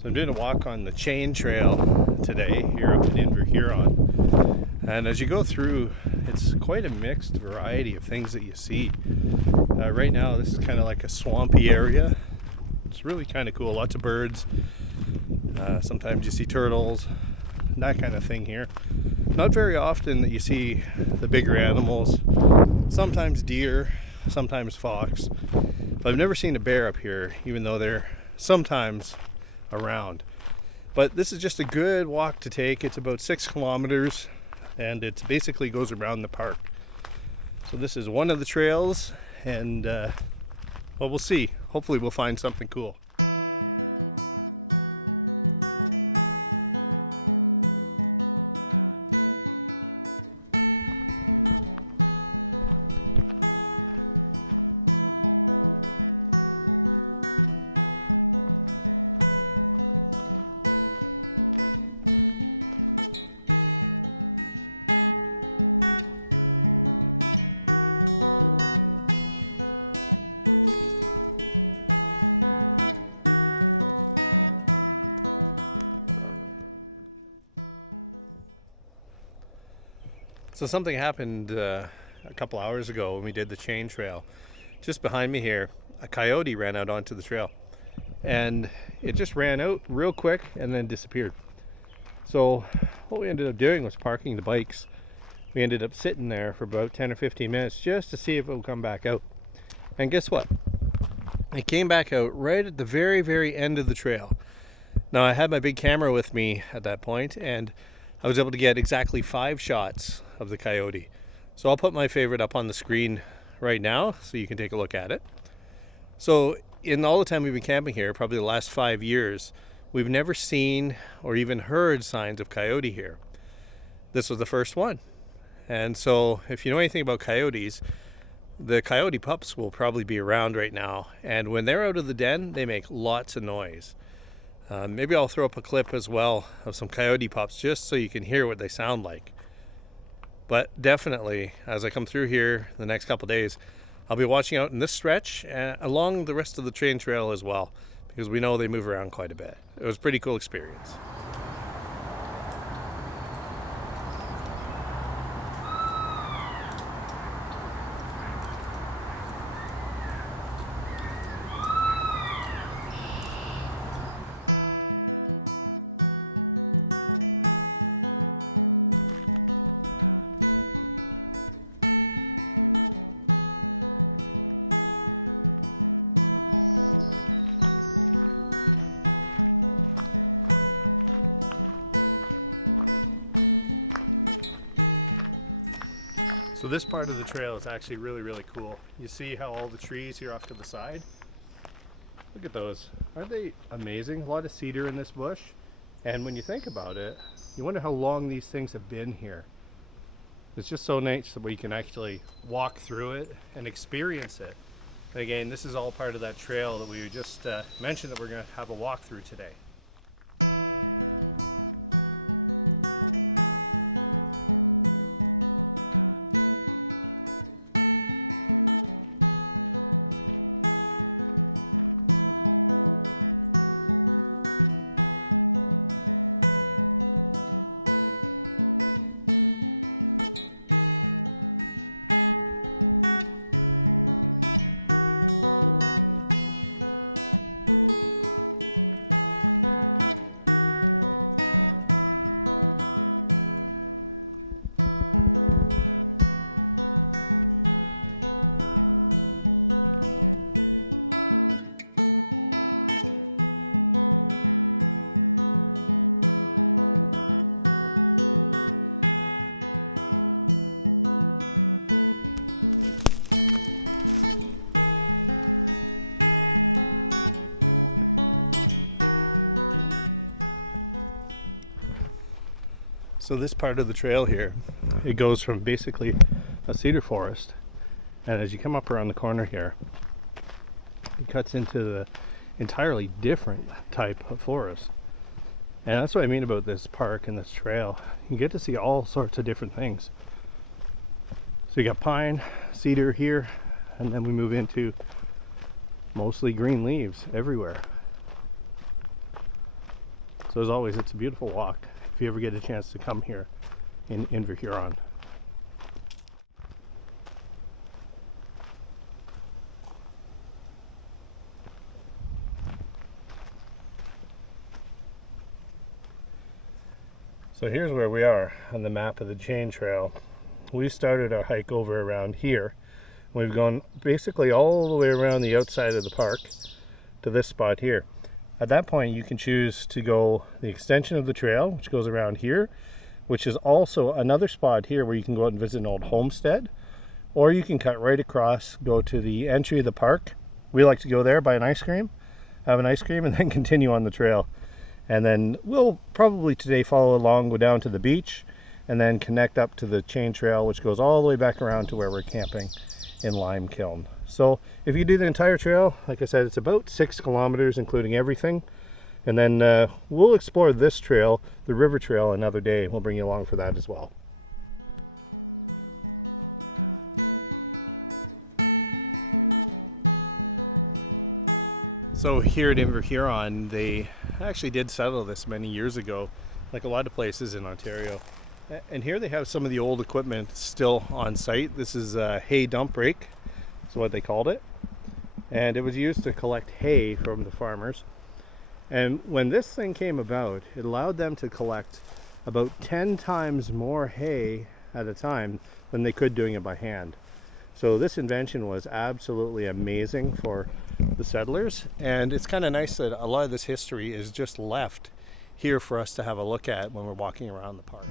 So I'm doing a walk on the chain trail today here up in Inverhuron. And as you go through, it's quite a mixed variety of things that you see. Right now, this is kind of like a swampy area. It's really kind of cool. Lots of birds. Sometimes you see turtles, that kind of thing here. Not very often that you see the bigger animals. Sometimes deer, sometimes fox. But I've never seen a bear up here, even though they're sometimes around. But this is just a good walk to take. It's about 6 kilometers and it basically goes around the park. So this is one of the trails, and well, we'll see. Hopefully we'll find something cool. So something happened a couple hours ago when we did the chain trail. Just behind me here, a coyote ran out onto the trail. And it just ran out real quick and then disappeared. So what we ended up doing was parking the bikes. We ended up sitting there for about 10 or 15 minutes just to see if it would come back out. And guess what? It came back out right at the very, very end of the trail. Now I had my big camera with me at that point, and I was able to get exactly 5 shots of the coyote. So I'll put my favorite up on the screen right now so you can take a look at it. So in all the time we've been camping here, probably the last 5 years, we've never seen or even heard signs of coyote here. This was the first one. And so if you know anything about coyotes, the coyote pups will probably be around right now. And when they're out of the den, they make lots of noise. Maybe I'll throw up a clip as well of some coyote pups just so you can hear what they sound like. But definitely, as I come through here the next couple days, I'll be watching out in this stretch and along the rest of the train trail as well, because we know they move around quite a bit. It was a pretty cool experience. So this part of the trail is actually really, really cool. You see how all the trees here off to the side? Look at those. Aren't they amazing? A lot of cedar in this bush. And when you think about it, you wonder how long these things have been here. It's just so nice that we can actually walk through it and experience it. And again, this is all part of that trail that we just mentioned that we're going to have a walk through today. So this part of the trail here, it goes from basically a cedar forest, and as you come up around the corner here, it cuts into the entirely different type of forest. And that's what I mean about this park and this trail. You get to see all sorts of different things. So you got pine, cedar here, and then we move into mostly green leaves everywhere. So as always, it's a beautiful walk if you ever get a chance to come here in Inverhuron. So here's where we are on the map of the chain trail. We started our hike over around here. We've gone basically all the way around the outside of the park to this spot here. At that point, you can choose to go the extension of the trail, which goes around here, which is also another spot here where you can go out and visit an old homestead, or you can cut right across, go to the entry of the park. We like to go there, buy an ice cream, have an ice cream, and then continue on the trail. And then we'll probably today follow along, go down to the beach, and then connect up to the chain trail, which goes all the way back around to where we're camping in Lime Kiln. So if you do the entire trail, like I said, it's about 6 kilometers, including everything. And then we'll explore this trail, the river trail, another day. We'll bring you along for that as well. So here at Inverhuron, they actually did settle this many years ago, like a lot of places in Ontario. And here they have some of the old equipment still on site. This is a hay dump rake, is what they called it. And it was used to collect hay from the farmers. And when this thing came about, it allowed them to collect about 10 times more hay at a time than they could doing it by hand. So this invention was absolutely amazing for the settlers, and it's kind of nice that a lot of this history is just left here for us to have a look at when we're walking around the park.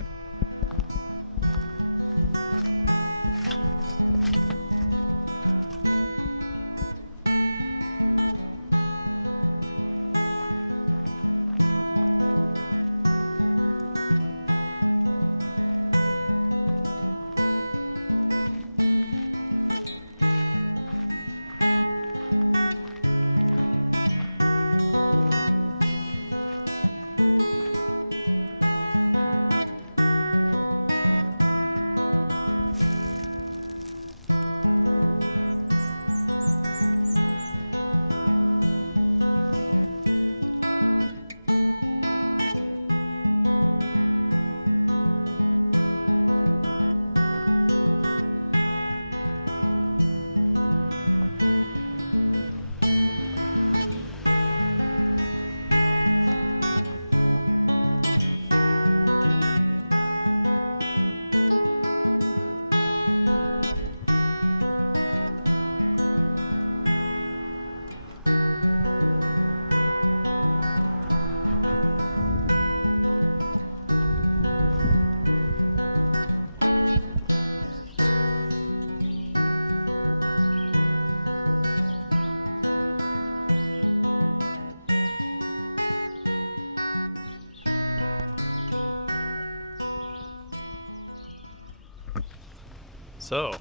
So,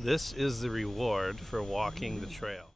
this is the reward for walking the trail.